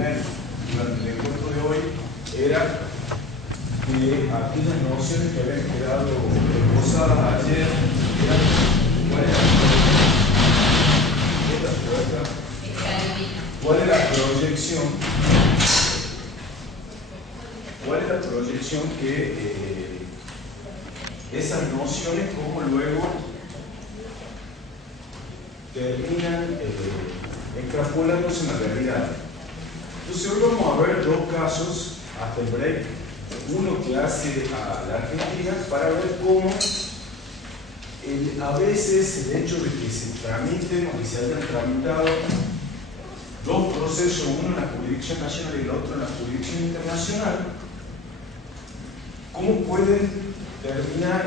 exponer durante el encuentro de hoy era que aquellas nociones que habían quedado esbozadas ayer eran ¿cuál es la proyección? ¿Cuál es la proyección que esas nociones como luego terminan extrapolándose en la realidad? Entonces hoy vamos a ver dos casos hasta el break. Uno que hace a la Argentina para ver cómo a veces el hecho de que se tramiten o que se hayan tramitado dos procesos, uno en la jurisdicción nacional y el otro en la jurisdicción internacional, cómo pueden terminar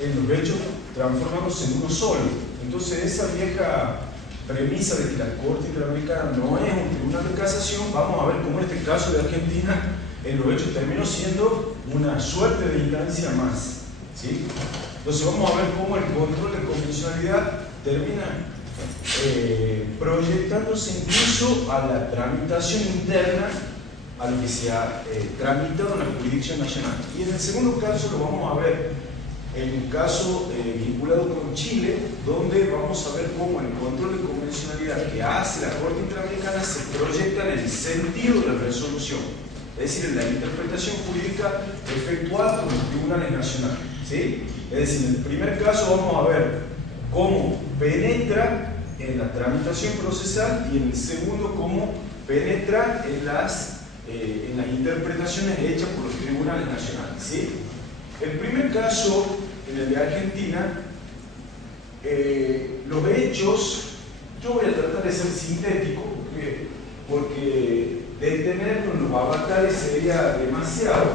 en los hechos transformándose en uno solo. Entonces esa vieja premisa de que la Corte Interamericana no es un tribunal de casación, vamos a ver cómo en este caso de Argentina en los hechos terminó siendo una suerte de instancia más, ¿sí? Entonces vamos a ver cómo el control de convencionalidad termina proyectándose incluso a la tramitación interna a lo que se ha tramitado en la jurisdicción nacional. Y en el segundo caso lo vamos a ver en un caso vinculado con Chile, donde vamos a ver cómo el control de convencionalidad que hace la Corte Interamericana se proyecta en el sentido de la resolución, es decir, en la interpretación jurídica efectuada por los tribunales nacionales, ¿sí? Es decir, en el primer caso vamos a ver cómo penetra en la tramitación procesal y en el segundo cómo penetra en las interpretaciones hechas por los tribunales nacionales, ¿sí? El primer caso, en el de Argentina, los hechos, yo voy a tratar de ser sintético porque detenernos en los avatares sería demasiado.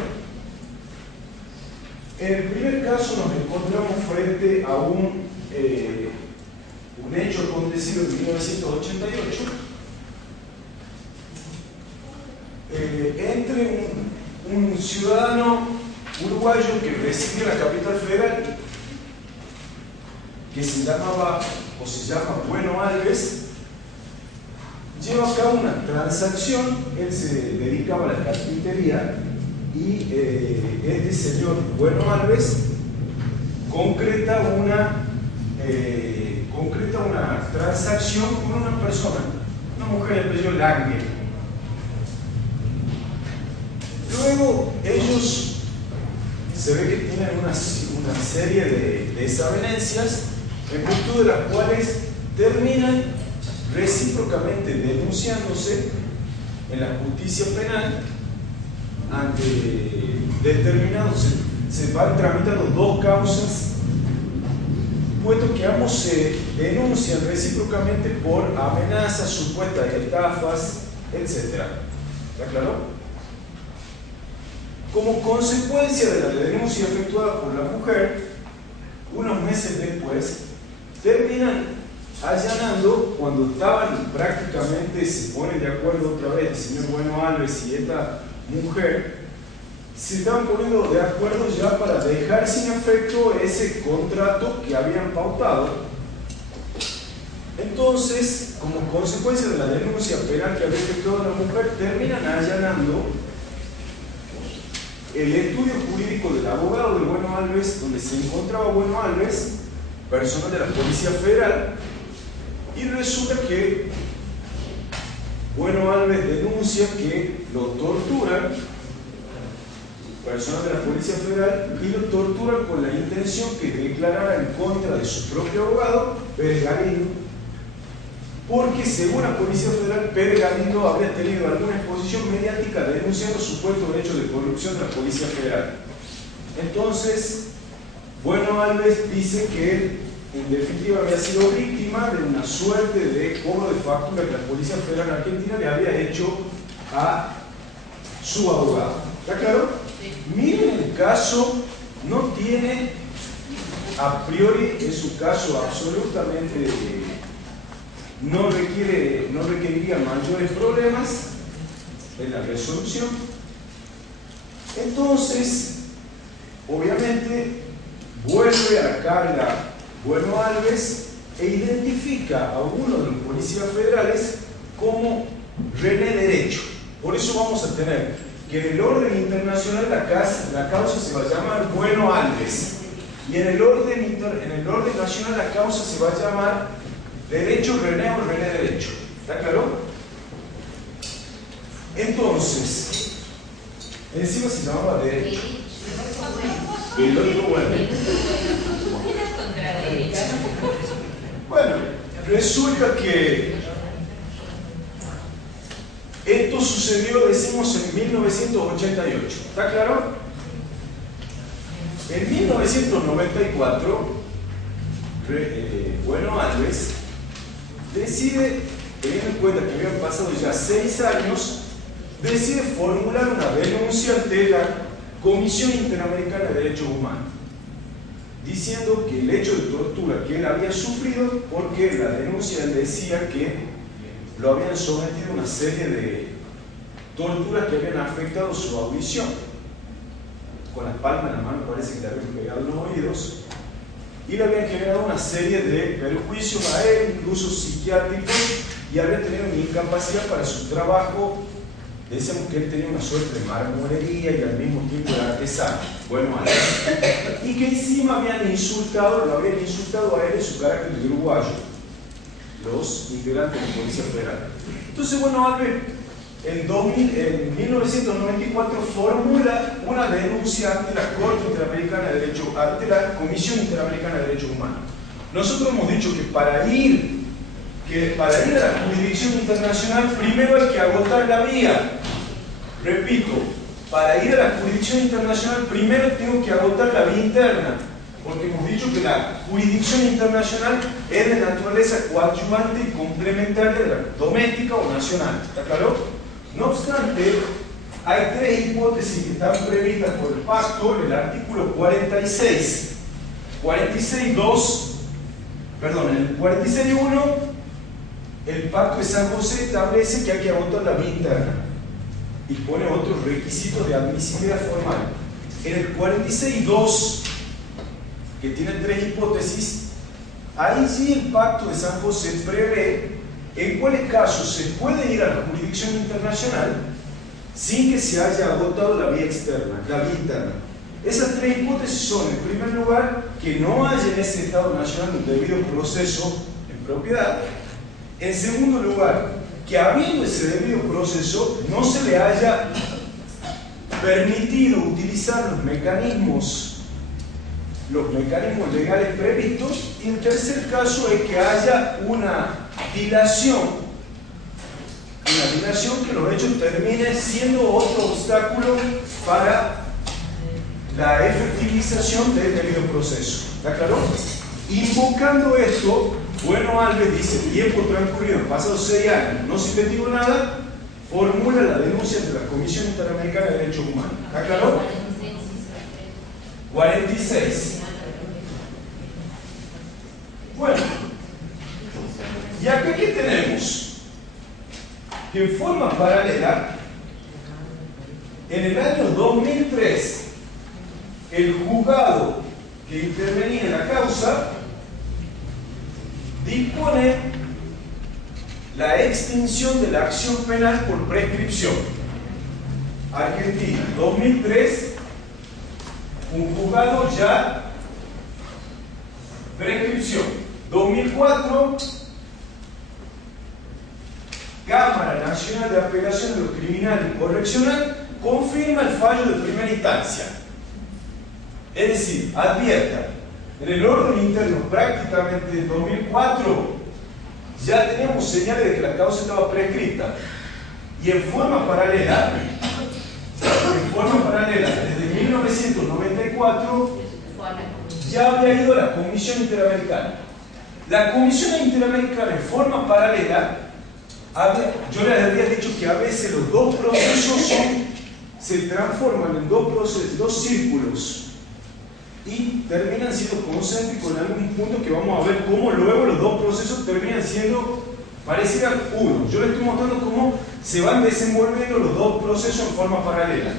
En el primer caso nos encontramos frente a un hecho acontecido en 1988 entre un ciudadano uruguayo que reside en la capital federal, que se llamaba o se llama Bueno Alves, lleva a cabo una transacción. Él se dedicaba a la carpintería y este señor Bueno Alves concreta una transacción con una persona, una mujer de apellido Lange. Luego ellos se ve que tienen una serie de desavenencias en virtud de las cuales terminan recíprocamente denunciándose en la justicia penal ante determinados, se van tramitando dos causas, puesto que ambos se denuncian recíprocamente por amenazas, supuestas estafas, etc. ¿Está claro? Como consecuencia de la denuncia efectuada por la mujer, unos meses después, terminan allanando, cuando estaban prácticamente, se ponen de acuerdo otra vez el señor Bueno Alves y esta mujer, se estaban poniendo de acuerdo ya para dejar sin efecto ese contrato que habían pautado. Entonces, como consecuencia de la denuncia penal que había efectuado la mujer, terminan allanando el estudio jurídico del abogado de Bueno Alves, donde se encontraba Bueno Alves, personal de la Policía Federal, y resulta que Bueno Alves denuncia que lo torturan, personal de la Policía Federal, y lo torturan con la intención que declarara en contra de su propio abogado, Pérez Galindo, porque según la Policía Federal, Pérez Galindo habría tenido alguna exposición mediática denunciando supuestos hechos de corrupción de la Policía Federal. Entonces, Bueno Alves dice que él, en definitiva, había sido víctima de una suerte de cobro de factura que la Policía Federal Argentina le había hecho a su abogado. ¿Está claro? Sí. Miren el caso, no tiene, a priori, es un caso absolutamente... no requeriría mayores problemas en la resolución. Entonces, obviamente, vuelve a la carga Bueno Alves e identifica a uno de los policías federales como René Derek. Por eso vamos a tener que en el orden internacional la causa se va a llamar Bueno Alves. Y en el orden nacional la causa se va a llamar Derecho René o René Derecho. ¿Está claro? Entonces, encima se llamaba Derecho. Y el otro Bueno. Bueno, resulta que esto sucedió, decimos, en 1988. ¿Está claro? En 1994, Bueno Alves decide, teniendo en cuenta que habían pasado ya 6 años, decide formular una denuncia ante la Comisión Interamericana de Derechos Humanos, diciendo que el hecho de tortura que él había sufrido, porque la denuncia él decía que lo habían sometido a una serie de torturas que habían afectado su audición. Con las palmas de la mano parece que le habían pegado en los oídos y le habían generado una serie de perjuicios a él, incluso psiquiátricos, y había tenido una incapacidad para su trabajo. Decíamos que él tenía una suerte de marmolería y al mismo tiempo era artesano. Bueno, y que encima lo habían insultado a él en su carácter de uruguayo, los integrantes de la Policía Federal. Entonces, Bueno Alves en 1994 formula una denuncia ante la Corte Interamericana de Derechos, ante la Comisión Interamericana de Derechos Humanos. Nosotros hemos dicho que para ir a la jurisdicción internacional primero hay que agotar la vía. Repito, para ir a la jurisdicción internacional primero tengo que agotar la vía interna, porque hemos dicho que la jurisdicción internacional es de naturaleza coadyuvante y complementaria de la doméstica o nacional. ¿Está claro? No obstante, hay 3 hipótesis que están previstas por el pacto en el artículo 46. 46.2, en el 46.1, el pacto de San José establece que hay que agotar la vía interna y pone otros requisitos de admisibilidad formal. En el 46.2, que tiene 3 hipótesis, ahí sí el pacto de San José prevé en cuáles casos se puede ir a la jurisdicción internacional sin que se haya agotado la vía externa, la vía interna. Esas 3 hipótesis son, en primer lugar, que no haya en ese Estado nacional un debido proceso en propiedad. En segundo lugar, que habiendo ese debido proceso no se le haya permitido utilizar los mecanismos legales previstos. Y el tercer caso es que haya una dilación que los hechos terminen siendo otro obstáculo para la efectivización del debido proceso. ¿Está claro? Invocando esto, Bueno Alves dice: tiempo transcurrido, pasados 6 años, no se investigó nada, formula la denuncia ante la Comisión Interamericana de Derechos Humanos. ¿Está claro? 46. Bueno, y acá ¿qué tenemos? Que en forma paralela, en el año 2003, el juzgado que intervenía en la causa dispone la extinción de la acción penal por prescripción. Argentina, 2003, un juzgado ya prescripción. 2004, Cámara Nacional de Apelación de lo Criminal y Correccional confirma el fallo de primera instancia. Es decir, advierta, en el orden interno prácticamente en 2004 ya teníamos señales de que la causa estaba prescrita, y en forma paralela, desde 1994 ya había ido a la Comisión Interamericana. La Comisión Interamericana, en forma paralela, yo les había dicho que a veces los 2 procesos se transforman en 2 círculos y terminan siendo concéntricos en algún punto, que vamos a ver cómo luego los 2 procesos terminan siendo parecidos uno. Yo les estoy mostrando cómo se van desenvolviendo los 2 procesos en forma paralela.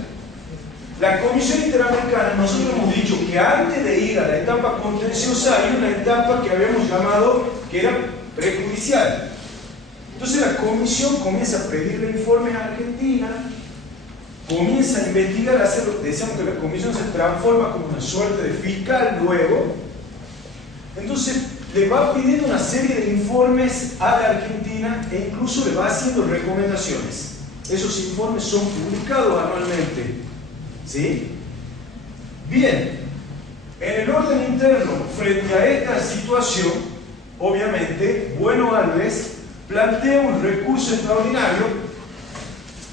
La Comisión Interamericana, nosotros hemos dicho que antes de ir a la etapa contenciosa hay una etapa que habíamos llamado que era prejudicial. Entonces la comisión comienza a pedirle informes a Argentina, comienza a investigar, decíamos que la comisión se transforma como una suerte de fiscal luego, entonces le va pidiendo una serie de informes a la Argentina e incluso le va haciendo recomendaciones. Esos informes son publicados anualmente, ¿sí? Bien, en el orden interno, frente a esta situación, obviamente, Bueno Alves plantea un recurso extraordinario,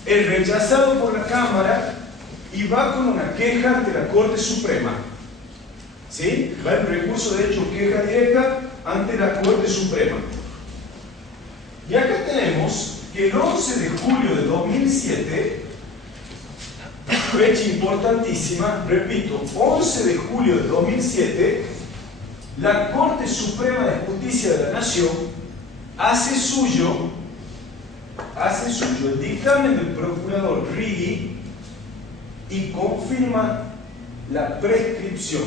es rechazado por la Cámara y va con una queja ante la Corte Suprema. ¿Sí? Va en recurso, de hecho, queja directa ante la Corte Suprema. Y acá tenemos que el 11 de julio de 2007, fecha importantísima, repito, 11 de julio de 2007, la Corte Suprema de Justicia de la Nación hace suyo el dictamen del procurador Righi y confirma la prescripción.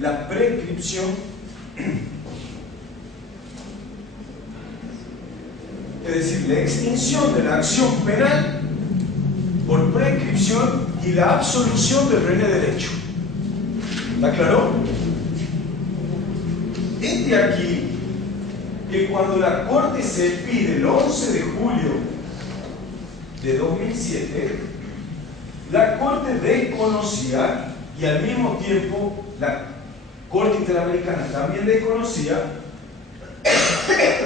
La prescripción, es decir, la extinción de la acción penal por prescripción y la absolución del René Derecho. ¿Está claro? Es de aquí que cuando la Corte se pide el 11 de julio de 2007, la Corte desconocía y al mismo tiempo la Corte Interamericana también desconocía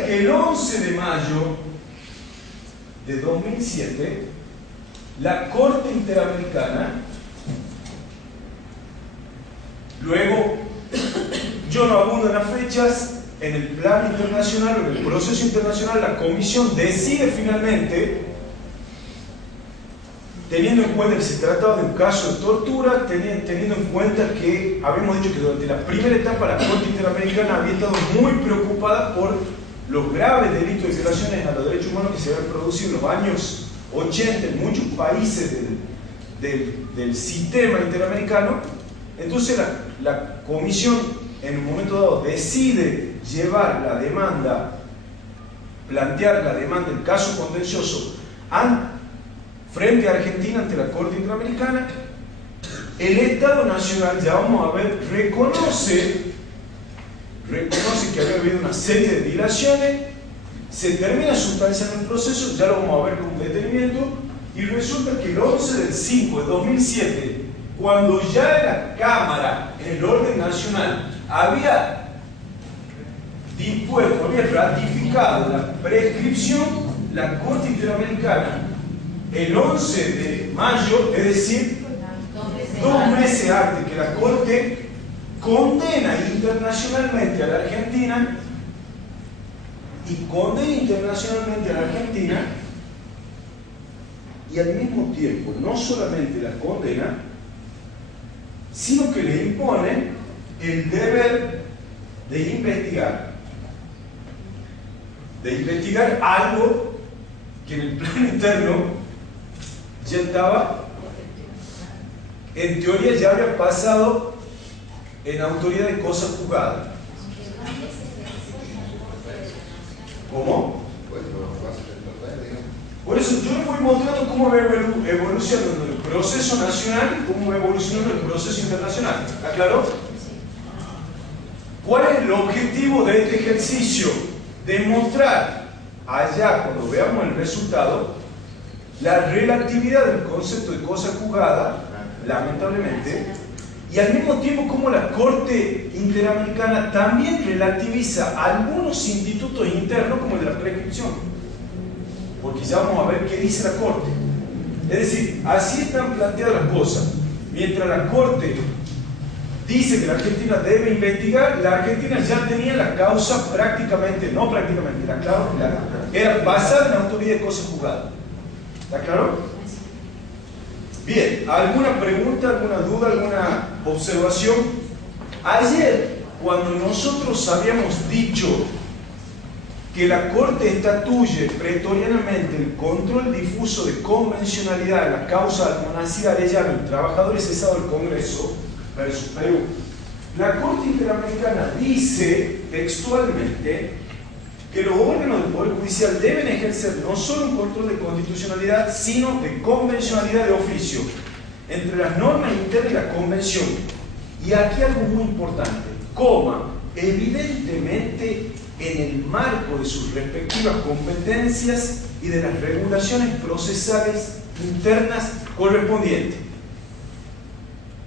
que el 11 de mayo de 2007 la Corte Interamericana, luego, yo no abundo en las fechas, en el plano internacional o en el proceso internacional, la Comisión decide finalmente, teniendo en cuenta que se trataba de un caso de tortura, teniendo en cuenta que habíamos dicho que durante la primera etapa la Corte Interamericana había estado muy preocupada por los graves delitos de violaciones a los derechos humanos que se habían producido en los años 80 en muchos países del sistema interamericano. Entonces la Comisión en un momento dado decide llevar la demanda, plantear la demanda, el caso contencioso frente a Argentina ante la Corte Interamericana. El Estado Nacional, ya vamos a ver, reconoce que había habido una serie de dilaciones, se termina sustanciando el proceso, ya lo vamos a ver con detenimiento, y resulta que el 11 del 5 de 2007, cuando ya la Cámara, en el orden nacional, había dispuesto, había ratificado la prescripción, la Corte Interamericana, el 11 de mayo, es decir, 2 meses antes que la Corte condena internacionalmente a la Argentina, y al mismo tiempo no solamente la condena, sino que le impone el deber de investigar algo que en el plano interno ya estaba, en teoría ya había pasado en autoridad de cosa juzgada. ¿Cómo? Por eso yo les voy mostrando cómo va evolucionando el proceso nacional y cómo va evolucionando el proceso internacional. ¿Está claro? ¿Cuál es el objetivo de este ejercicio? Demostrar allá, cuando veamos el resultado, la relatividad del concepto de cosa juzgada, lamentablemente, y al mismo tiempo como la Corte Interamericana también relativiza algunos institutos internos como el de la prescripción, porque ya vamos a ver qué dice la Corte. Es decir, así están planteadas las cosas. Mientras la Corte dice que la Argentina debe investigar, la Argentina ya tenía la causa prácticamente, no prácticamente, era basada en la autoridad de cosa juzgada. ¿Está claro? Bien, ¿alguna pregunta, alguna duda, alguna observación? Ayer, cuando nosotros habíamos dicho que la Corte estatuye pretorianamente el control difuso de convencionalidad en la causa de Almonacid Arellano y trabajadores cesados del Congreso versus Perú, la Corte Interamericana dice textualmente que los órganos del Poder Judicial deben ejercer no solo un control de constitucionalidad, sino de convencionalidad de oficio, entre las normas internas y la convención. Y aquí algo muy importante, evidentemente en el marco de sus respectivas competencias y de las regulaciones procesales internas correspondientes.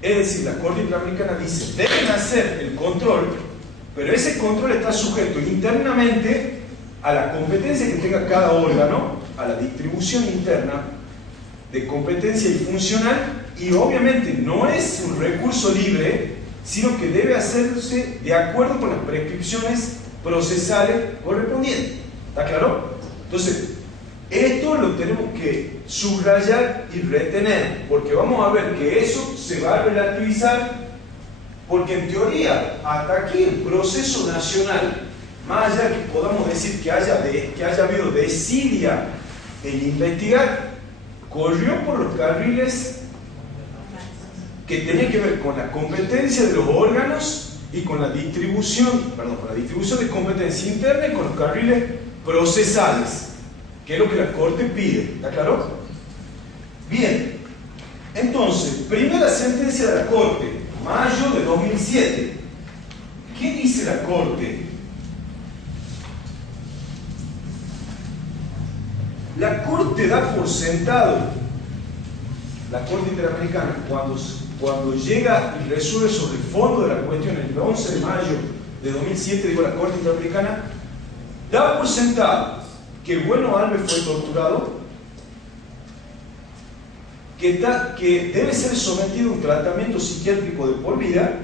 Es decir, la Corte Interamericana dice, deben hacer el control, pero ese control está sujeto internamente a la competencia que tenga cada órgano, a la distribución interna de competencia y funcional, y obviamente no es un recurso libre, sino que debe hacerse de acuerdo con las prescripciones procesales correspondientes. ¿Está claro? Entonces, esto lo tenemos que subrayar y retener, porque vamos a ver que eso se va a relativizar, porque en teoría, hasta aquí el proceso nacional, más allá de que podamos decir que haya habido desidia en investigar, corrió por los carriles que tenían que ver con la competencia de los órganos y con la distribución de competencia interna y con los carriles procesales, que es lo que la Corte pide. ¿Está claro? Bien, entonces, primera sentencia de la Corte, mayo de 2007. ¿Qué dice la Corte? La Corte da por sentado, la Corte Interamericana, cuando llega y resuelve sobre el fondo de la cuestión el 11 de mayo de 2007, digo, la Corte Interamericana da por sentado que Bueno Alves fue torturado, que debe ser sometido a un tratamiento psiquiátrico de por vida,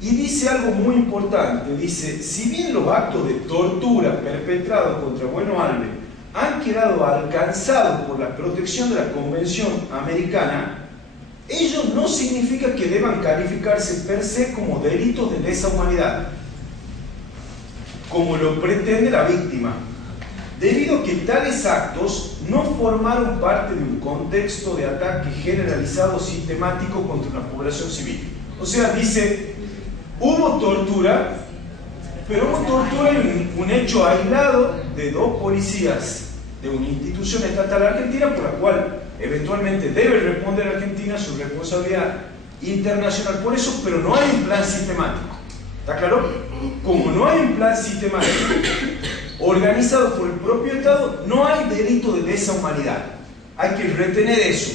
y dice algo muy importante. Dice, si bien los actos de tortura perpetrados contra Bueno Alves han quedado alcanzados por la protección de la Convención Americana, ello no significa que deban calificarse per se como delitos de lesa humanidad, como lo pretende la víctima, debido a que tales actos no formaron parte de un contexto de ataque generalizado sistemático contra una población civil. O sea, dice, hubo tortura, pero hubo tortura en un hecho aislado de dos policías de una institución estatal argentina, por la cual eventualmente debe responder Argentina su responsabilidad internacional por eso, pero no hay un plan sistemático. ¿Está claro? Como no hay un plan sistemático organizado por el propio Estado, no hay delito de lesa humanidad. Hay que retener eso,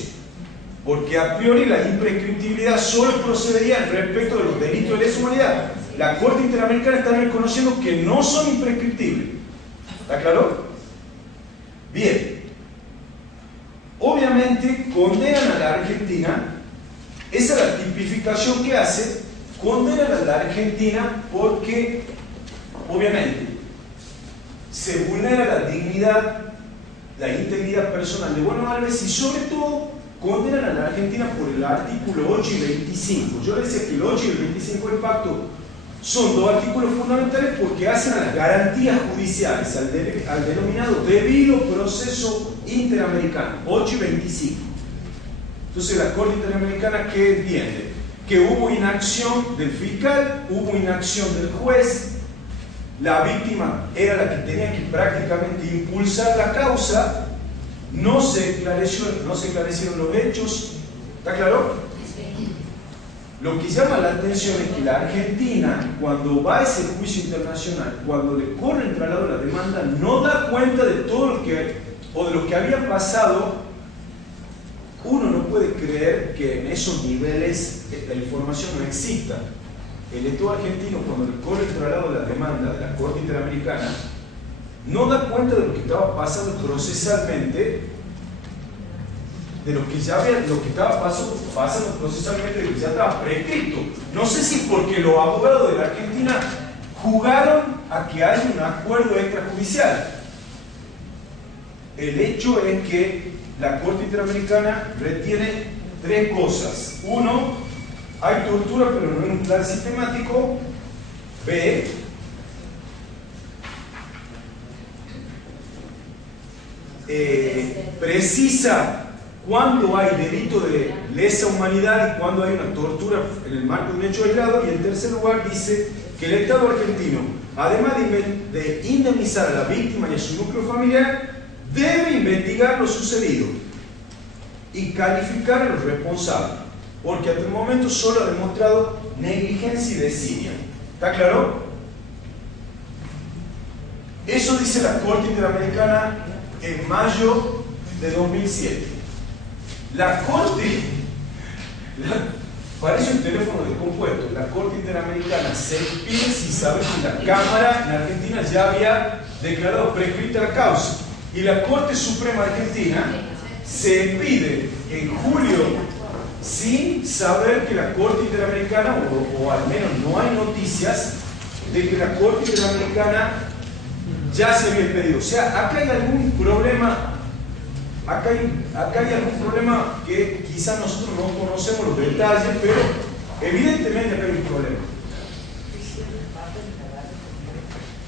porque a priori la imprescriptibilidad solo procedería respecto de los delitos de lesa humanidad. La Corte Interamericana está reconociendo que no son imprescriptibles. ¿Está claro? Bien. Obviamente condenan a la Argentina, esa es la tipificación que hace, condenan a la Argentina porque, obviamente, se vulnera la dignidad, la integridad personal de Bueno Alves, y sobre todo condenan a la Argentina por el artículo 8 y 25. Yo les decía que el 8 y el 25 del pacto son dos artículos fundamentales porque hacen a las garantías judiciales, al denominado debido proceso interamericano, 8 y 25. Entonces la Corte Interamericana, ¿qué entiende? Que hubo inacción del fiscal, hubo inacción del juez, la víctima era la que tenía que prácticamente impulsar la causa, no se esclarecieron los hechos. ¿Está claro? Lo que llama la atención es que la Argentina, cuando va a ese juicio internacional, cuando le corre el traslado de la demanda, no da cuenta de todo lo que, o de lo que había pasado. Uno no puede creer que en esos niveles la información no exista. El Estado argentino, cuando le corre el traslado de la demanda de la Corte Interamericana, no da cuenta de lo que estaba pasando procesalmente, de lo que estaba pasando procesalmente, de lo que ya estaba prescrito. No sé si porque los abogados de la Argentina jugaron a que haya un acuerdo extrajudicial. El hecho es que la Corte Interamericana retiene tres cosas. Uno, hay tortura pero no en un plan sistemático. B, precisa cuándo hay delito de lesa humanidad y cuándo hay una tortura en el marco de un hecho aislado. Y en tercer lugar dice que el Estado argentino además de indemnizar a la víctima y a su núcleo familiar, debe investigar lo sucedido y calificar a los responsables, porque hasta el momento solo ha demostrado negligencia y desidia. ¿Está claro? Eso dice la Corte Interamericana en mayo de 2007. La Corte, parece un teléfono descompuesto, la Corte Interamericana se expide sin saber si la Cámara en Argentina ya había declarado prescrita la causa. Y la Corte Suprema Argentina se expide en julio sin saber que la Corte Interamericana, o al menos no hay noticias de que la Corte Interamericana ya se había expedido. O sea, acá hay algún problema, acá hay algún problema que quizás nosotros no conocemos los detalles, pero evidentemente acá hay un problema.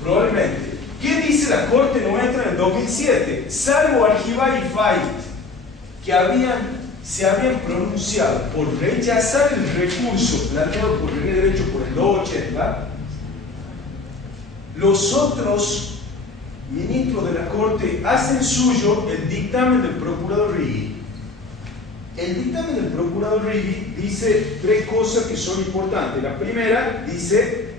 Probablemente. ¿Qué dice la Corte nuestra en el 2007? Salvo Argibay y Fait, que se habían pronunciado por rechazar el recurso planteado por el derecho por el 280, los otros ministros de la Corte hacen suyo el dictamen del procurador Righi. El dictamen del procurador Righi dice tres cosas que son importantes. La primera dice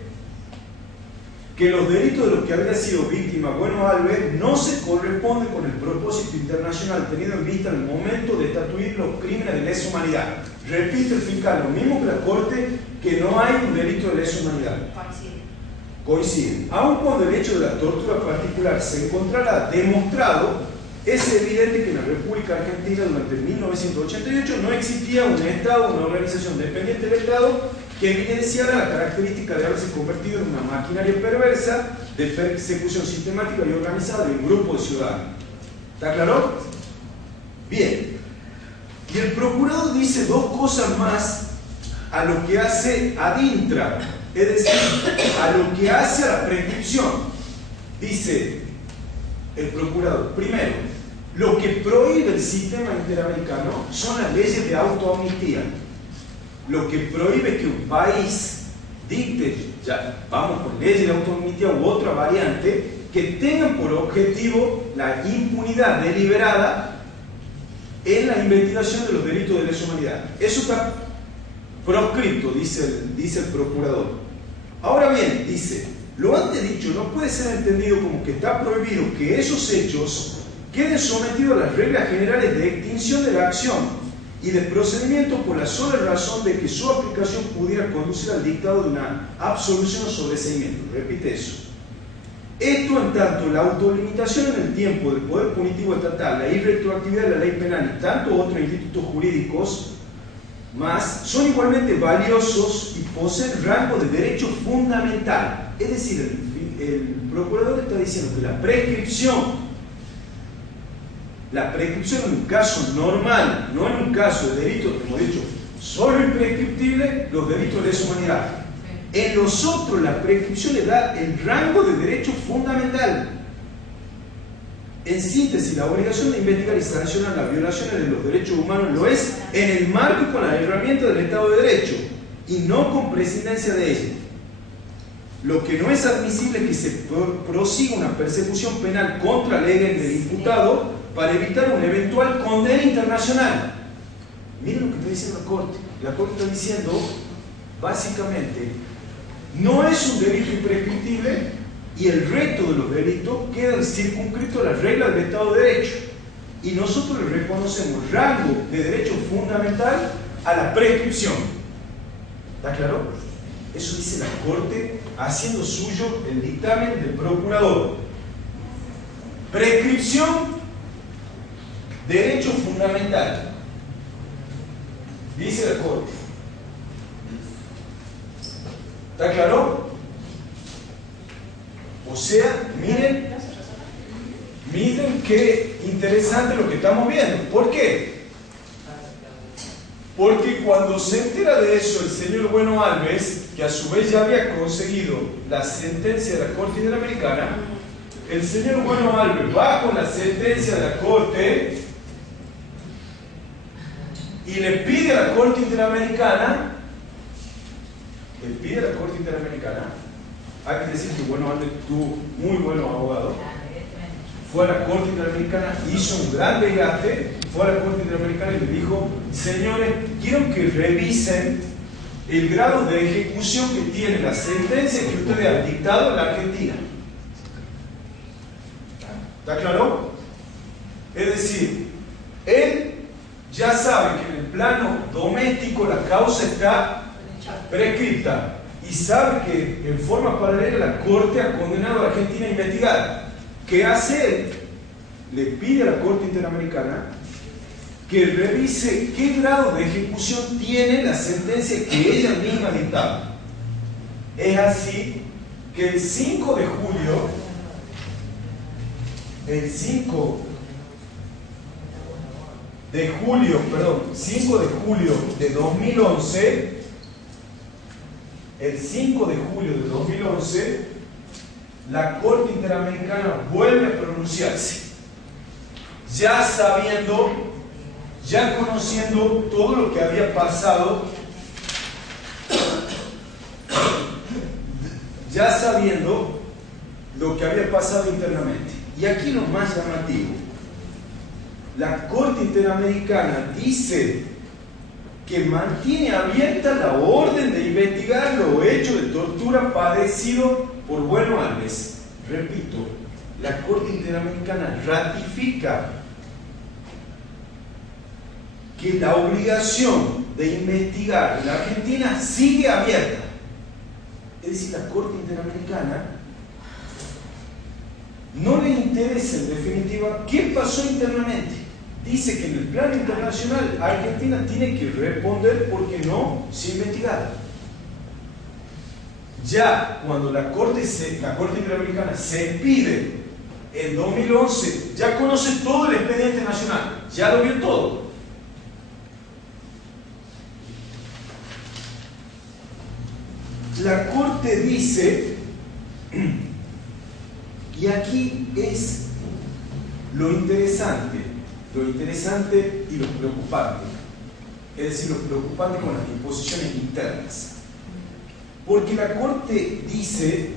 que los delitos de los que había sido víctima Bueno Alves no se corresponden con el propósito internacional tenido en vista en el momento de estatuir los crímenes de lesa humanidad. Repite el fiscal, lo mismo que la Corte, que no hay un delito de lesa humanidad. Coinciden. Aun cuando el hecho de la tortura particular se encontrara demostrado, es evidente que en la República Argentina durante 1988 no existía un Estado, una organización dependiente del Estado que evidenciara la característica de haberse convertido en una maquinaria perversa de persecución sistemática y organizada de un grupo de ciudadanos. ¿Está claro? Bien. Y el procurador dice dos cosas más a lo que hace ad intra, es decir, a lo que hace a la prescripción. Dice el procurador, primero, lo que prohíbe el sistema interamericano son las leyes de autoamnistía. Lo que prohíbe que un país dicte, ya vamos con leyes de autoamnistía u otra variante, que tengan por objetivo la impunidad deliberada en la investigación de los delitos de lesa humanidad. Eso está proscripto, dice el procurador. Ahora bien, dice, lo antes dicho no puede ser entendido como que está prohibido que esos hechos queden sometidos a las reglas generales de extinción de la acción y de procedimiento por la sola razón de que su aplicación pudiera conducir al dictado de una absolución o sobreseimiento. Repite eso. Esto en tanto la autolimitación en el tiempo del poder punitivo estatal, la irretroactividad de la ley penal y tanto otros institutos jurídicos más son igualmente valiosos y poseen rango de derecho fundamental. Es decir, el procurador está diciendo que la prescripción en un caso normal, no en un caso de delito, como he dicho, solo imprescriptible los delitos de lesa humanidad. En los otros la prescripción le da el rango de derecho fundamental. En síntesis, la obligación de investigar y sancionar las violaciones de los derechos humanos lo es en el marco y con las herramientas del Estado de Derecho y no con prescindencia de ella. Lo que no es admisible es que se prosiga una persecución penal contra la ley del imputado para evitar una eventual condena internacional. Miren lo que está diciendo la Corte. La Corte está diciendo, básicamente, no es un delito imprescriptible y el resto de los delitos quedan circunscritos a las reglas del Estado de Derecho. Y nosotros le reconocemos rango de derecho fundamental a la prescripción. ¿Está claro? Eso dice la Corte haciendo suyo el dictamen del procurador. Prescripción, derecho fundamental. Dice la Corte. ¿Está claro? O sea, miren qué interesante lo que estamos viendo. ¿Por qué? Porque cuando se entera de eso el señor Bueno Alves, que a su vez ya había conseguido la sentencia de la Corte Interamericana, el señor Bueno Alves va con la sentencia de la Corte y le pide a la Corte Interamericana hay que decir que Bueno Alves tuvo muy buenos abogados, fue a la Corte Interamericana, hizo un gran debate, fue a la Corte Interamericana y le dijo: señores, quiero que revisen el grado de ejecución que tiene la sentencia que ustedes han dictado en la Argentina. ¿Está claro? Es decir, él ya sabe que en el plano doméstico la causa está prescripta y sabe que en forma paralela la Corte ha condenado a la Argentina a investigar. ¿Qué hace él? Le pide a la Corte Interamericana que revise qué grado de ejecución tiene la sentencia que ella misma ha dictado. Es así que el 5 de julio de 2011, el 5 de julio de 2011, la Corte Interamericana vuelve a pronunciarse, ya sabiendo, ya conociendo todo lo que había pasado, ya sabiendo lo que había pasado internamente. Y aquí lo más llamativo, la Corte Interamericana dice que mantiene abierta la orden de investigar los hechos de tortura padecidos por Bueno Alves. Repito, la Corte Interamericana ratifica que la obligación de investigar en la Argentina sigue abierta. Es decir, la Corte Interamericana no le interesa en definitiva qué pasó internamente. Dice que en el plano internacional Argentina tiene que responder porque no se ha investigado. Ya cuando la Corte Interamericana se pide en 2011, ya conoce todo el expediente nacional, ya lo vio todo. La Corte dice, y aquí es lo interesante y lo preocupante, es decir, lo preocupante con las disposiciones internas. Porque la Corte dice,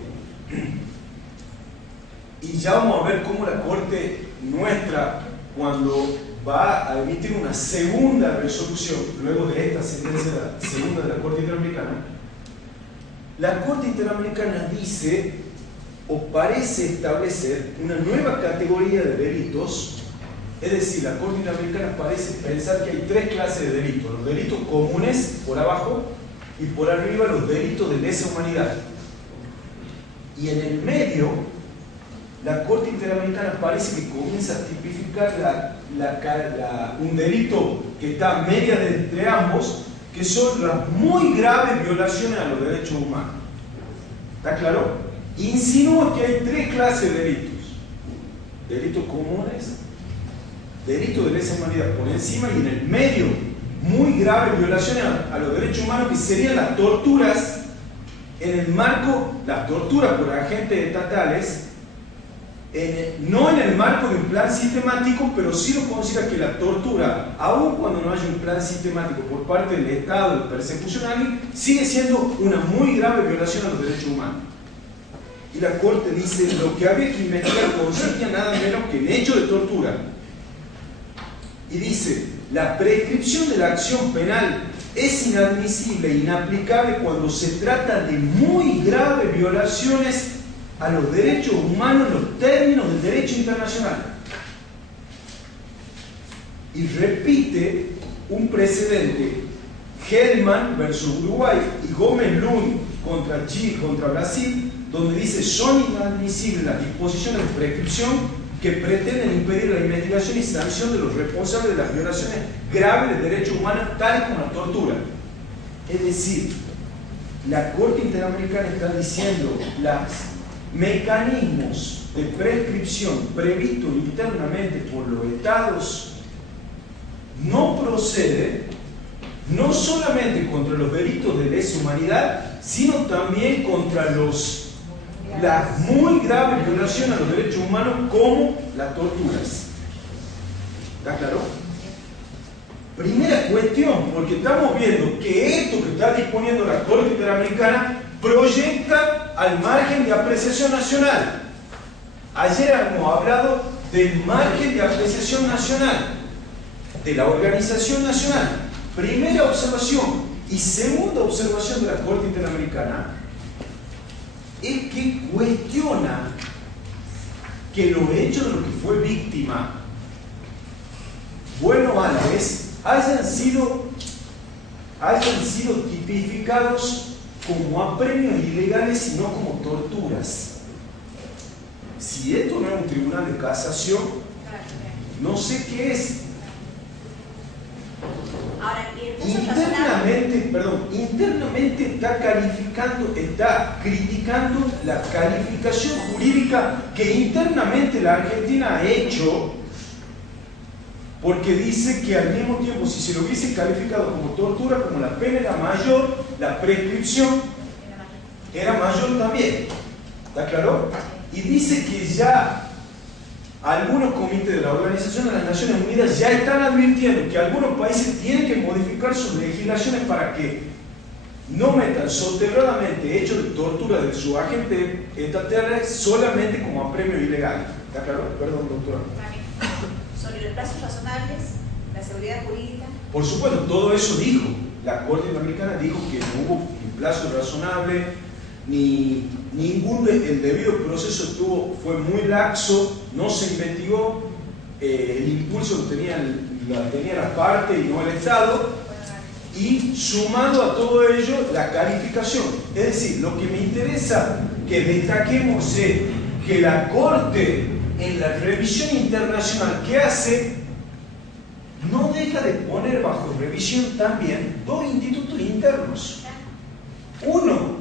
y ya vamos a ver cómo la Corte nuestra, cuando va a emitir una segunda resolución, luego de esta sentencia, la segunda de la Corte Interamericana, la Corte Interamericana dice, o parece establecer, una nueva categoría de delitos. Es decir, la Corte Interamericana parece pensar que hay tres clases de delitos: los delitos comunes por abajo y por arriba los delitos de lesa humanidad. Y en el medio, la Corte Interamericana parece que comienza a tipificar un delito que está a media de entre ambos, que son las muy graves violaciones a los derechos humanos. ¿Está claro? Insinúa que hay tres clases de delitos: delitos comunes, delitos de lesa humanidad por encima, y en el medio, muy graves violaciones a los derechos humanos, que serían las torturas, en el marco, las torturas por agentes estatales, no en el marco de un plan sistemático, pero sí lo considera que la tortura, aun cuando no haya un plan sistemático por parte del Estado de persecución a alguien, sigue siendo una muy grave violación a los derechos humanos. Y la Corte dice, lo que había que investigar consistía nada menos que en hechos de tortura. Y dice, la prescripción de la acción penal es inadmisible e inaplicable cuando se trata de muy graves violaciones a los derechos humanos en los términos del derecho internacional. Y repite un precedente: Hellman versus Uruguay y Gómez Lund contra Chile, contra Brasil, donde dice, son inadmisibles las disposiciones de prescripción que pretenden impedir la investigación y sanción de los responsables de las violaciones graves de derechos humanos, tal como la tortura. Es decir, la Corte Interamericana está diciendo, los mecanismos de prescripción previstos internamente por los estados no proceden no solamente contra los delitos de lesa humanidad, sino también contra las muy graves violaciones a los derechos humanos, como las torturas. ¿Está claro? Primera cuestión, porque estamos viendo que esto que está disponiendo la Corte Interamericana proyecta al margen de apreciación nacional. Ayer hemos hablado del margen de apreciación nacional, de la organización nacional. Primera observación. Y segunda observación de la Corte Interamericana es que cuestiona que los hechos de los que fue víctima Bueno Alves hayan sido tipificados como apremios ilegales y no como torturas. Si esto no es un tribunal de casación, no sé qué es. Ahora, internamente está criticando la calificación jurídica que internamente la Argentina ha hecho, porque dice que al mismo tiempo, si se lo hubiese calificado como tortura, como la pena era mayor, la prescripción era mayor también. ¿Está claro? Y dice que ya algunos comités de la Organización de las Naciones Unidas ya están advirtiendo que algunos países tienen que modificar sus legislaciones para que no metan soterradamente hechos de tortura de su agente extraterrestre solamente como apremio ilegal. ¿Está claro? Perdón, doctora. Sobre los plazos razonables, la seguridad jurídica. Por supuesto, todo eso dijo. La Corte Interamericana dijo que no hubo un plazo razonable, ni el debido proceso fue muy laxo, no se investigó, el impulso lo tenía la parte y no el Estado, y sumado a todo ello la calificación. Es decir, lo que me interesa que destaquemos es que la Corte en la revisión internacional que hace no deja de poner bajo revisión también dos institutos internos. Uno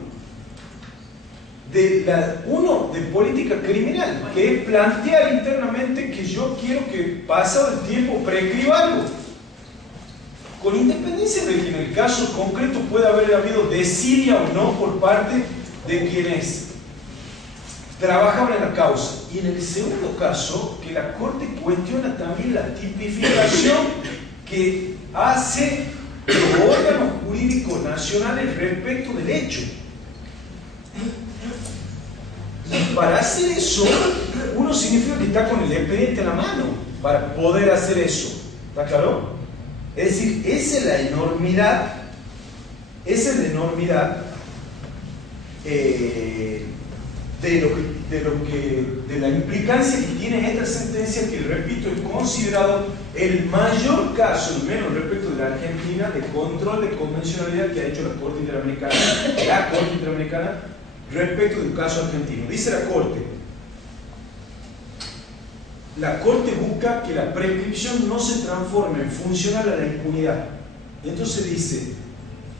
de política criminal, que es plantear internamente que yo quiero que pasado el tiempo prescriba algo, con independencia de que en el caso concreto pueda haber habido desidia o no por parte de quienes trabajaban en la causa. Y en el segundo caso, que la Corte cuestiona también la tipificación que hace los órganos jurídicos nacionales respecto del hecho. Y para hacer eso, uno significa que está con el expediente en la mano para poder hacer eso. ¿Está claro? Es decir, esa es la enormidad, de la implicancia que tiene esta sentencia, que repito, es considerado el mayor caso, al menos respecto de la Argentina, de control de convencionalidad que ha hecho la Corte Interamericana respecto del caso argentino. Dice la Corte busca que la prescripción no se transforme en funcional a la impunidad. Entonces dice,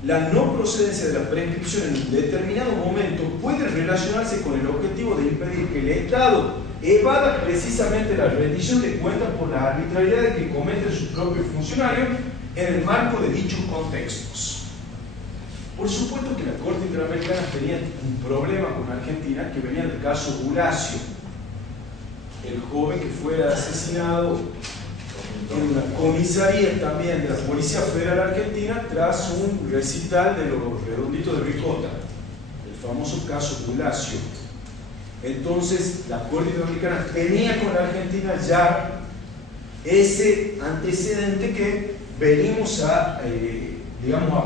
la no procedencia de la prescripción en un determinado momento puede relacionarse con el objetivo de impedir que el Estado evada precisamente la rendición de cuentas por las arbitrariedades que cometen sus propios funcionarios en el marco de dichos contextos. Por supuesto que la Corte Interamericana tenía un problema con Argentina, que venía del caso Bulacio, el joven que fue asesinado en una comisaría también de la Policía Federal Argentina tras un recital de los redonditos de ricota, el famoso caso Bulacio. Entonces la Corte Interamericana tenía con la Argentina ya ese antecedente que venimos a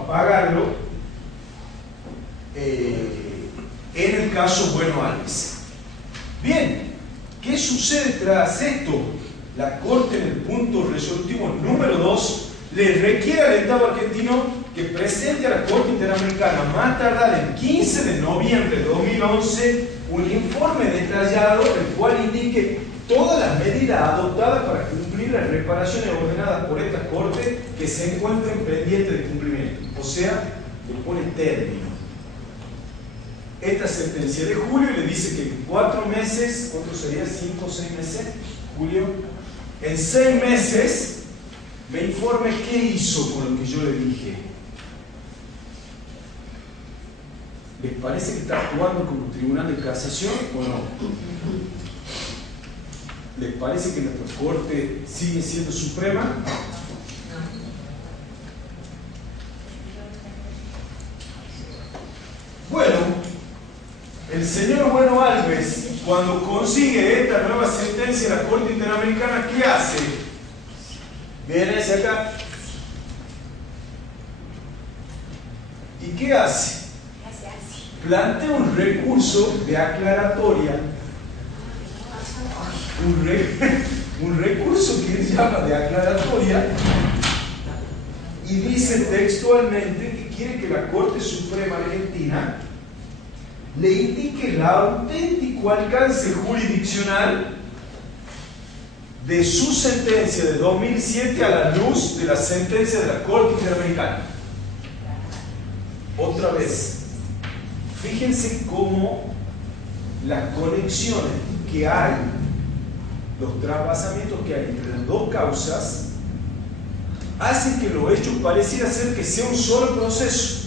pagarlo en el caso Bueno Alves. Bien, ¿qué sucede tras esto? La Corte, en el punto resolutivo número 2, le requiere al Estado argentino que presente a la Corte Interamericana, más tardar el 15 de noviembre de 2011, un informe detallado el cual indique todas las medidas adoptadas para cumplir las reparaciones ordenadas por esta Corte que se encuentren pendientes de cumplimiento. O sea, le pone término. Esta sentencia de julio le dice que en 4 meses, ¿cuánto sería? 5 o 6 meses, julio. En 6 meses me informe qué hizo con lo que yo le dije. ¿Les parece que está actuando como tribunal de casación o no? ¿Les parece que nuestra Corte sigue siendo suprema? Bueno, el cuando consigue esta nueva sentencia de la Corte Interamericana, ¿qué hace? Viene hacia acá. ¿Y qué hace? Plantea un recurso de aclaratoria. Un recurso que él llama de aclaratoria, y dice textualmente que quiere que la Corte Suprema Argentina le indique el auténtico alcance jurisdiccional de su sentencia de 2007 a la luz de la sentencia de la Corte Interamericana. Otra vez, fíjense cómo las conexiones que hay, los trasvasamientos que hay entre las dos causas, hacen que los hechos pareciera ser que sea un solo proceso.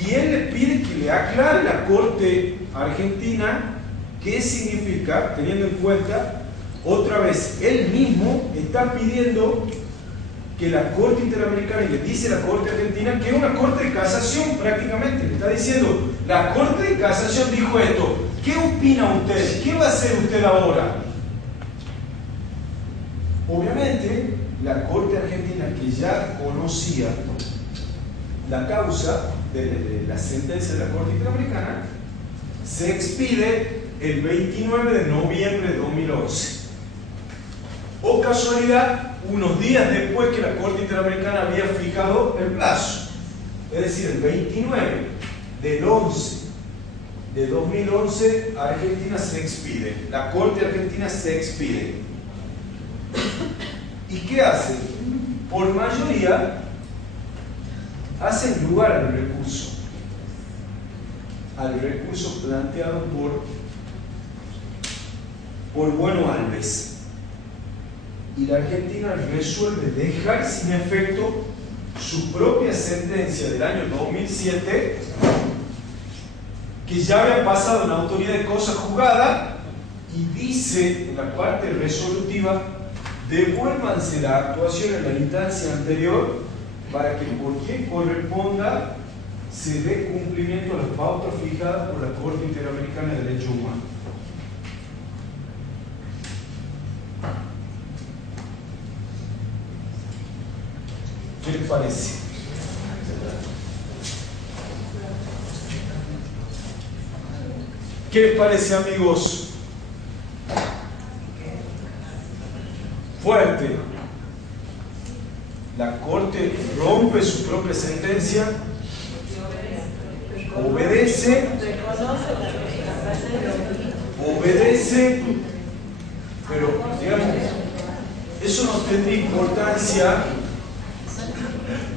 Y él le pide que le aclare la Corte Argentina qué significa, teniendo en cuenta, otra vez, él mismo está pidiendo que la Corte Interamericana, y le dice la Corte Argentina, que es una Corte de Casación prácticamente. Le está diciendo, la Corte de Casación dijo esto, ¿qué opina usted? ¿Qué va a hacer usted ahora? Obviamente, la Corte Argentina, que ya conocía la causa de la sentencia de la Corte Interamericana, se expide el 29 de noviembre de 2011. O casualidad, unos días después que la Corte Interamericana había fijado el plazo. Es decir, el 29 del 11 de 2011, Argentina se expide. La Corte Argentina se expide. ¿Y qué hace? Por mayoría, hacen lugar al recurso planteado por Bueno Alves. Y la Argentina resuelve dejar sin efecto su propia sentencia del año 2007, que ya había pasado en la autoridad de cosa juzgada, y dice en la parte resolutiva: devuélvanse la actuación en la instancia anterior para que por quien corresponda se dé cumplimiento a las pautas fijadas por la Corte Interamericana de Derechos Humanos. ¿Qué les parece? ¿Qué les parece, amigos? Fuerte. La Corte rompe su propia sentencia, obedece, pero digamos, eso no tendría importancia.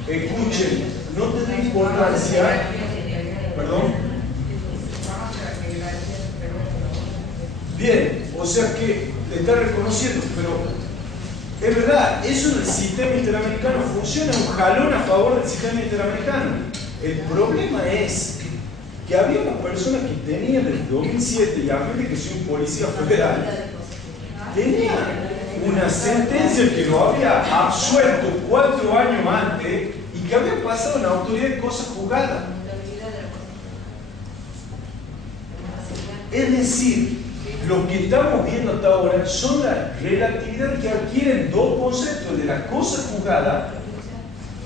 Escuchen, no tendría importancia, perdón. Bien, o sea que le está reconociendo, pero es verdad, eso en el sistema interamericano funciona, un jalón a favor del sistema interamericano. El problema es que había una persona que tenía desde 2007, y a de que soy un policía federal, tenía una sentencia que lo había absuelto 4 años antes y que había pasado en la autoridad de cosa juzgada. Es decir, lo que estamos viendo hasta ahora son la relatividad que adquieren dos conceptos: el de la cosa juzgada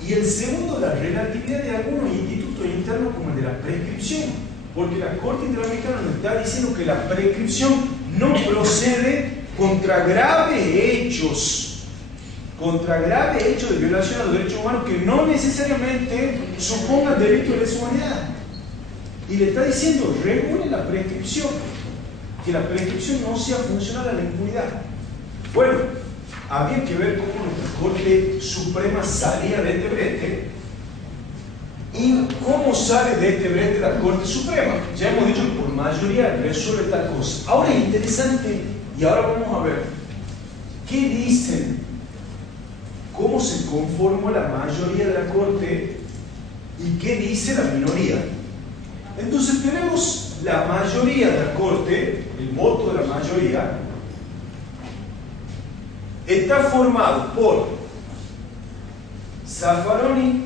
y el segundo, la relatividad de algunos institutos internos como el de la prescripción. Porque la Corte Interamericana nos está diciendo que la prescripción no procede contra graves hechos de violación a los derechos humanos que no necesariamente supongan delitos de lesa humanidad. Y le está diciendo, regule la prescripción, que la prescripción no sea funcional a la impunidad. Bueno, había que ver cómo nuestra Corte Suprema salía de este brete y cómo sale de este brete la Corte Suprema. Ya hemos dicho que por mayoría resuelve tal cosa. Ahora es interesante, y ahora vamos a ver qué dicen, cómo se conformó la mayoría de la Corte y qué dice la minoría. Entonces tenemos la mayoría de la Corte, el voto de la mayoría, está formado por Zaffaroni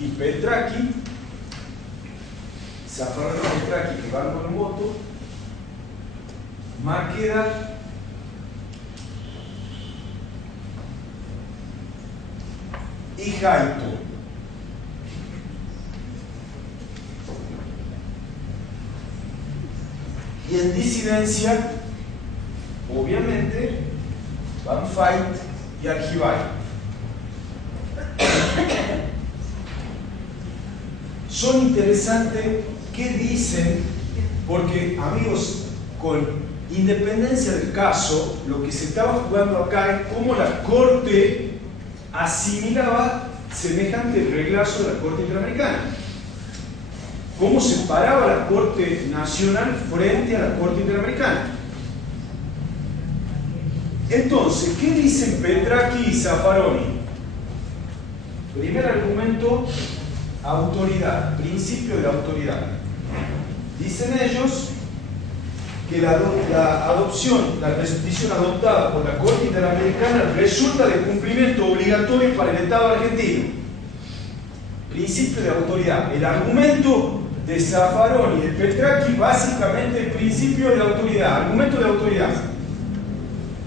y Petraki. Zaffaroni y Petraki que van con el voto, Maqueda y Jaito. Y en disidencia, obviamente, Banfight y Argibay. Son interesantes qué dicen, porque, amigos, con independencia del caso, lo que se estaba jugando acá es cómo la Corte asimilaba semejante reglazo de la Corte Interamericana. Cómo se paraba la Corte Nacional frente a la Corte Interamericana. Entonces, ¿qué dicen Petracchi y Zaffaroni? Primer argumento, autoridad, principio de la autoridad. Dicen ellos que la resolución adoptada por la Corte Interamericana resulta de cumplimiento obligatorio para el Estado argentino. Principio de autoridad. El argumento de Zaffaroni y de Petracchi, básicamente el principio de autoridad, argumento de autoridad.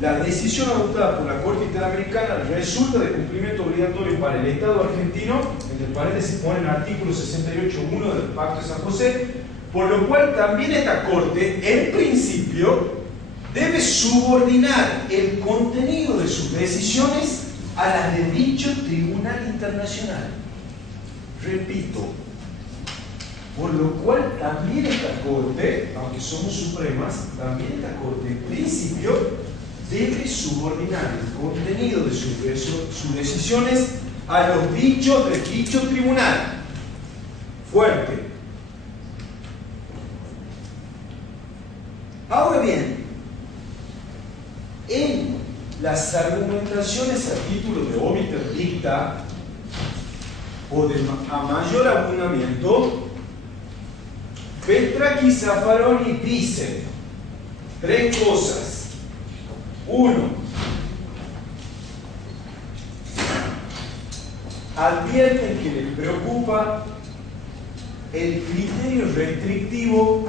La decisión adoptada por la Corte Interamericana resulta de cumplimiento obligatorio para el Estado argentino, entre paréntesis pone el artículo 68.1 del Pacto de San José, por lo cual también esta Corte, en principio, debe subordinar el contenido de sus decisiones a las de dicho Tribunal Internacional. Repito, por lo cual también esta Corte, aunque somos supremas, también esta Corte, en principio, debe subordinar el contenido de sus decisiones a los dichos de dicho tribunal. Fuerte. Ahora bien, en las argumentaciones a título de obiter dicta o de a mayor abundamiento, Petracchi y Zaffaroni dicen tres cosas. Uno, advierten que les preocupa el criterio restrictivo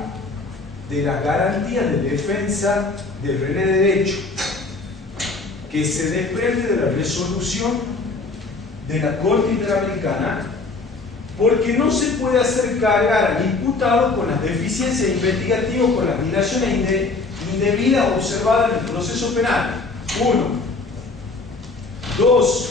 de las garantías de defensa del rené de derecho que se desprende de la resolución de la Corte Interamericana, porque no se puede hacer cargar al imputado con las deficiencias investigativas, con las dilaciones indebidas observadas en el proceso penal. Uno. Dos.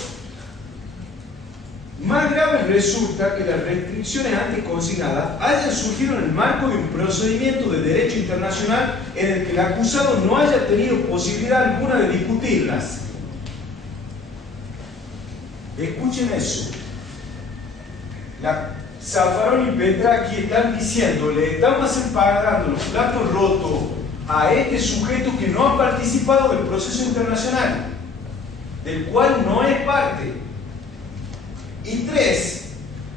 Más grave resulta que las restricciones antes consignadas hayan surgido en el marco de un procedimiento de derecho internacional en el que el acusado no haya tenido posibilidad alguna de discutirlas. Escuchen eso. Zaffaroni y Petracchi están diciendo, le estamos empagando los platos rotos a este sujeto que no ha participado del proceso internacional, del cual no es parte. Y tres,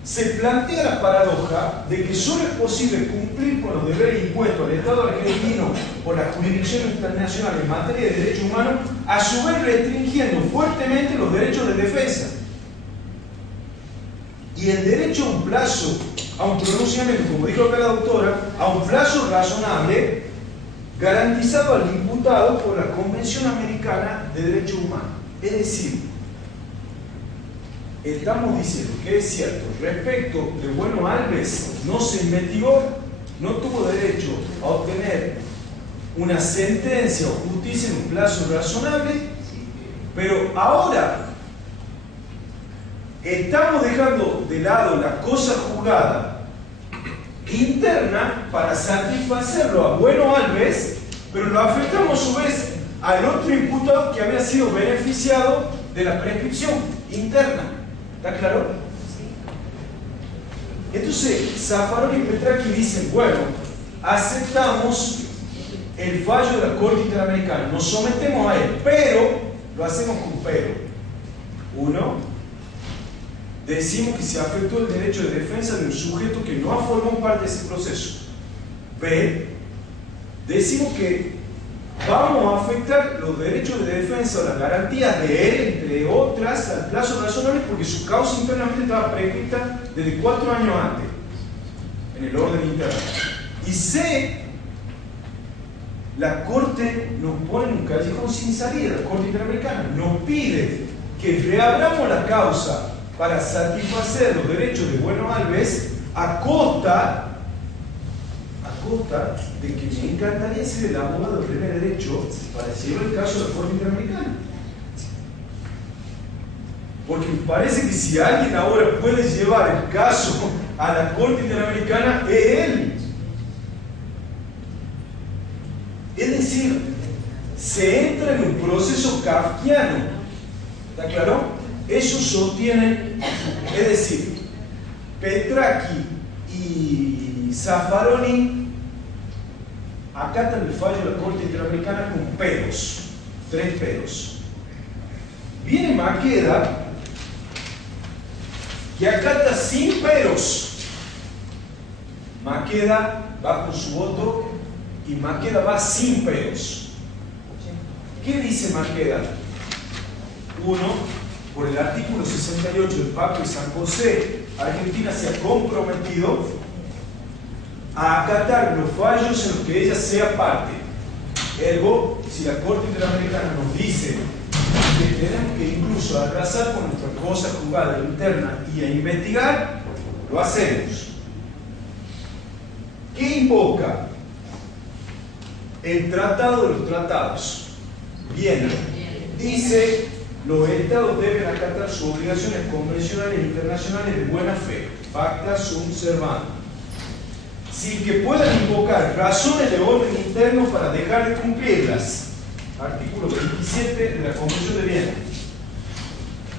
se plantea la paradoja de que solo es posible cumplir con los deberes impuestos al Estado argentino por la jurisdicción internacional en materia de derechos humanos, a su vez restringiendo fuertemente los derechos de defensa. Y el derecho a un plazo, a un pronunciamiento, como dijo acá la doctora, a un plazo razonable, garantizado al imputado por la Convención Americana de Derechos Humanos. Es decir, estamos diciendo que es cierto, respecto de Bueno Alves, no se investigó, no tuvo derecho a obtener una sentencia o justicia en un plazo razonable, pero ahora estamos dejando de lado la cosa juzgada interna para satisfacerlo a Bueno Alves, pero lo afectamos a su vez al otro imputado que había sido beneficiado de la prescripción interna. ¿Está claro? Entonces, Zaffaroni y Petracchi dicen, bueno, aceptamos el fallo de la Corte Interamericana, nos sometemos a él, pero lo hacemos con pero. Uno, decimos que se afectó el derecho de defensa de un sujeto que no formó parte de ese proceso. B, decimos que vamos a afectar los derechos de defensa o las garantías de él, entre otras, al plazo razonable, porque su causa internamente estaba prescrita desde 4 años antes, en el orden interno. Y C, la Corte nos pone en un callejón sin salida, la Corte Interamericana nos pide que reabramos la causa para satisfacer los derechos de Bueno Alves a costa de que me encantaría ser el abogado de primer derecho para llevar el caso a la Corte Interamericana. Porque me parece que si alguien ahora puede llevar el caso a la Corte Interamericana, es él. Es decir, se entra en un proceso kafkiano. ¿Está claro? Ellos sostienen, es decir, Petraki y Zaffaroni acatan el fallo de la Corte Interamericana con peros, 3 peros. Viene Maqueda, que acata sin peros. Maqueda va con su voto y Maqueda va sin peros. ¿Qué dice Maqueda? 1. Por el artículo 68 del Pacto de San José, Argentina se ha comprometido a acatar los fallos en los que ella sea parte. Ergo, si la Corte Interamericana nos dice que tenemos que incluso arrasar con nuestra cosa juzgada interna y a investigar, lo hacemos. ¿Qué invoca? El Tratado de los Tratados. Bien, dice: los estados deben acatar sus obligaciones convencionales e internacionales de buena fe, pacta sunt servanda, sin que puedan invocar razones de orden interno para dejar de cumplirlas. Artículo 27 de la Convención de Viena.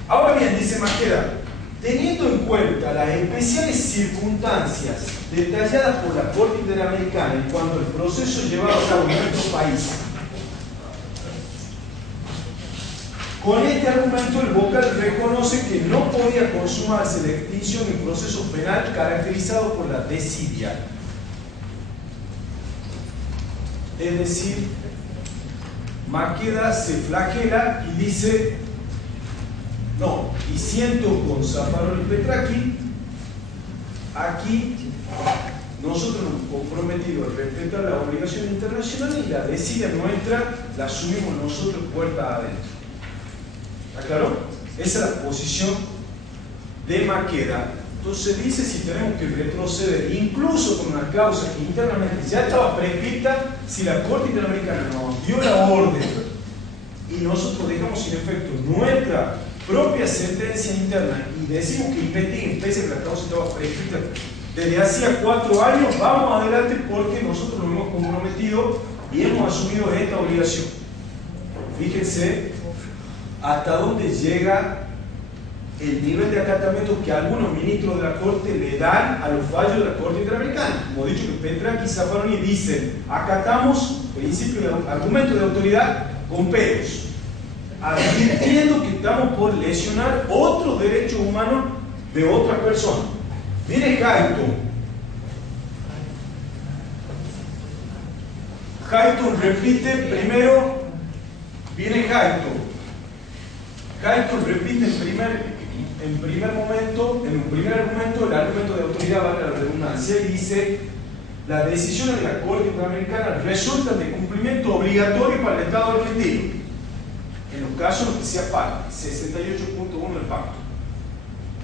Ahora bien, dice Maqueda, teniendo en cuenta las especiales circunstancias detalladas por la Corte Interamericana en cuanto al proceso llevado a cabo en nuestro país, con este argumento el vocal reconoce que no podía consumarse la extinción de un proceso penal caracterizado por la desidia. Es decir, Maqueda se flagela y dice: no, y siento con Zaffaroni y Petraki, aquí nosotros nos hemos comprometido a respetar las obligaciones internacionales y la desidia nuestra la asumimos nosotros puerta adentro. ¿Está claro? Esa es la posición de Maqueda. Entonces dice: si tenemos que retroceder incluso con una causa que internamente ya estaba prescrita, si la Corte Interamericana nos dio la orden y nosotros dejamos sin efecto nuestra propia sentencia interna y decimos que investiguen pese a que la causa estaba prescrita desde hacía 4 años, vamos adelante porque nosotros nos hemos comprometido y hemos asumido esta obligación. Fíjense hasta dónde llega el nivel de acatamiento que algunos ministros de la Corte le dan a los fallos de la Corte Interamericana. Como he dicho, que Petraki y Zaffaroni dicen: acatamos principio de argumento de autoridad con peros, advirtiendo que estamos por lesionar otros derechos humanos de otras personas. Viene Hayton repite primero, viene Hayton repite en un primer argumento, el argumento de autoridad, vale la redundancia, y dice: las decisiones de la Corte Interamericana resultan de cumplimiento obligatorio para el Estado argentino, en los casos en los que sea parte, 68.1 del pacto.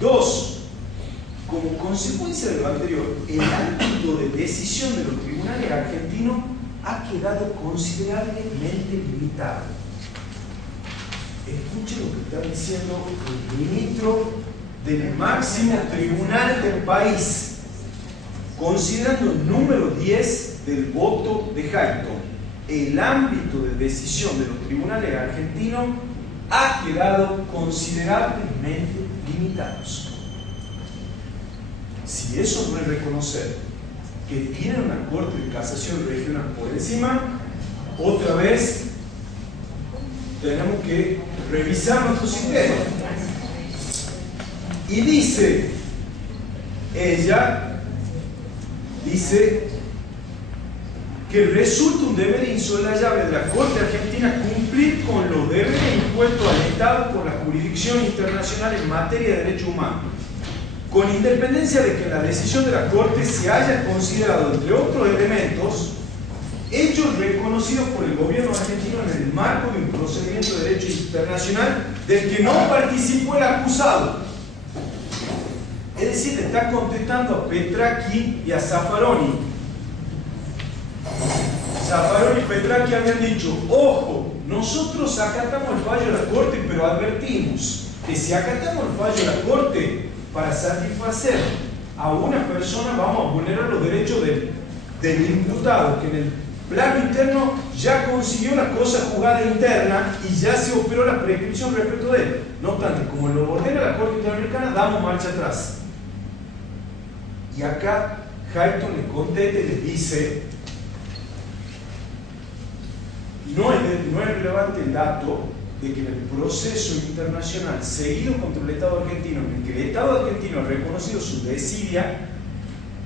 2. Como consecuencia de lo anterior, el ámbito de decisión de los tribunales argentinos ha quedado considerablemente limitado. Escuchen lo que está diciendo el ministro del máximo tribunal del país, considerando el número 10 del voto de Hayton. El ámbito de decisión de los tribunales argentinos ha quedado considerablemente limitados. Si eso no es reconocer que tiene una Corte de Casación regional por encima, otra vez tenemos que revisar nuestro sistema. Y dice, ella dice que resulta un deber insolayable de la Corte Argentina cumplir con los deberes impuestos al Estado por la jurisdicción internacional en materia de derechos humanos, con independencia de que en la decisión de la Corte se haya considerado, entre otros elementos, hechos reconocidos por el gobierno argentino en el marco de un procedimiento de derecho internacional del que no participó el acusado. Es decir, le está contestando a Petracchi y a Zaffaroni. Zaffaroni y Petracchi habían dicho: ojo, nosotros acatamos el fallo de la Corte, pero advertimos que si acatamos el fallo de la Corte para satisfacer a una persona, vamos a vulnerar los derechos del imputado, que en el plano interno ya consiguió una cosa jugada interna y ya se operó la prescripción respecto de él. No obstante, como lo ordena la Corte Interamericana, damos marcha atrás. Y acá Hayton le contesta y le dice: no es relevante el dato de que en el proceso internacional seguido contra el Estado argentino, en el que el Estado argentino ha reconocido su desidia,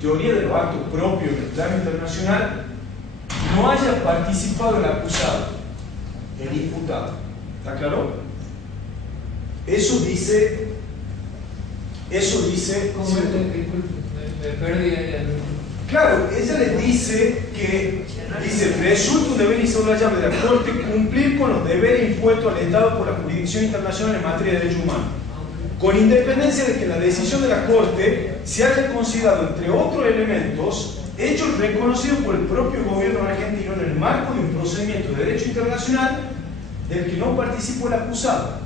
teoría de los actos propios del plano internacional, no haya participado el acusado, el imputado. ¿Está claro? Eso dice. ¿Cómo es? Me perdí ahí. Claro, ella le dice que, resulta un deber insoslayable de la Corte cumplir con los deberes impuestos al Estado por la jurisdicción internacional en materia de derechos humanos, con independencia de que la decisión de la Corte se haya considerado, entre otros elementos, hechos reconocidos por el propio gobierno argentino en el marco de un procedimiento de derecho internacional del que no participó el acusado.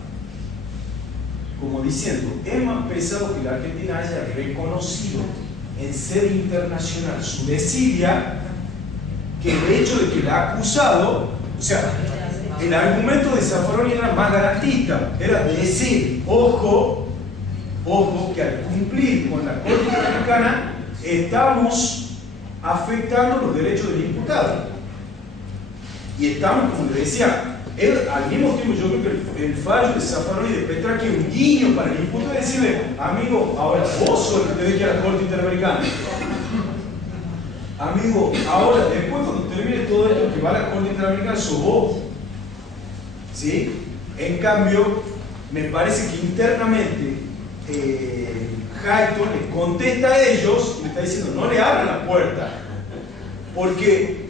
Como diciendo, es más pesado que la Argentina haya reconocido en sede internacional su desidia que el hecho de que el acusado, o sea, el argumento de Zaffaroni era más garantista, era decir: ojo, que al cumplir con la Corte Interamericana estamos afectando los derechos del imputado. Y estamos, como le decía, al mismo tiempo yo creo que el fallo de Zaffaroni y de Petracchi es un guiño para el imputado de decirle: amigo, ahora vos sos el que tenés que ir a la Corte Interamericana. Amigo, ahora, después cuando termine todo esto que va a la Corte Interamericana, sos vos. ¿Sí? En cambio, me parece que internamente Hayton les contesta a ellos y le está diciendo: no le abran la puerta, porque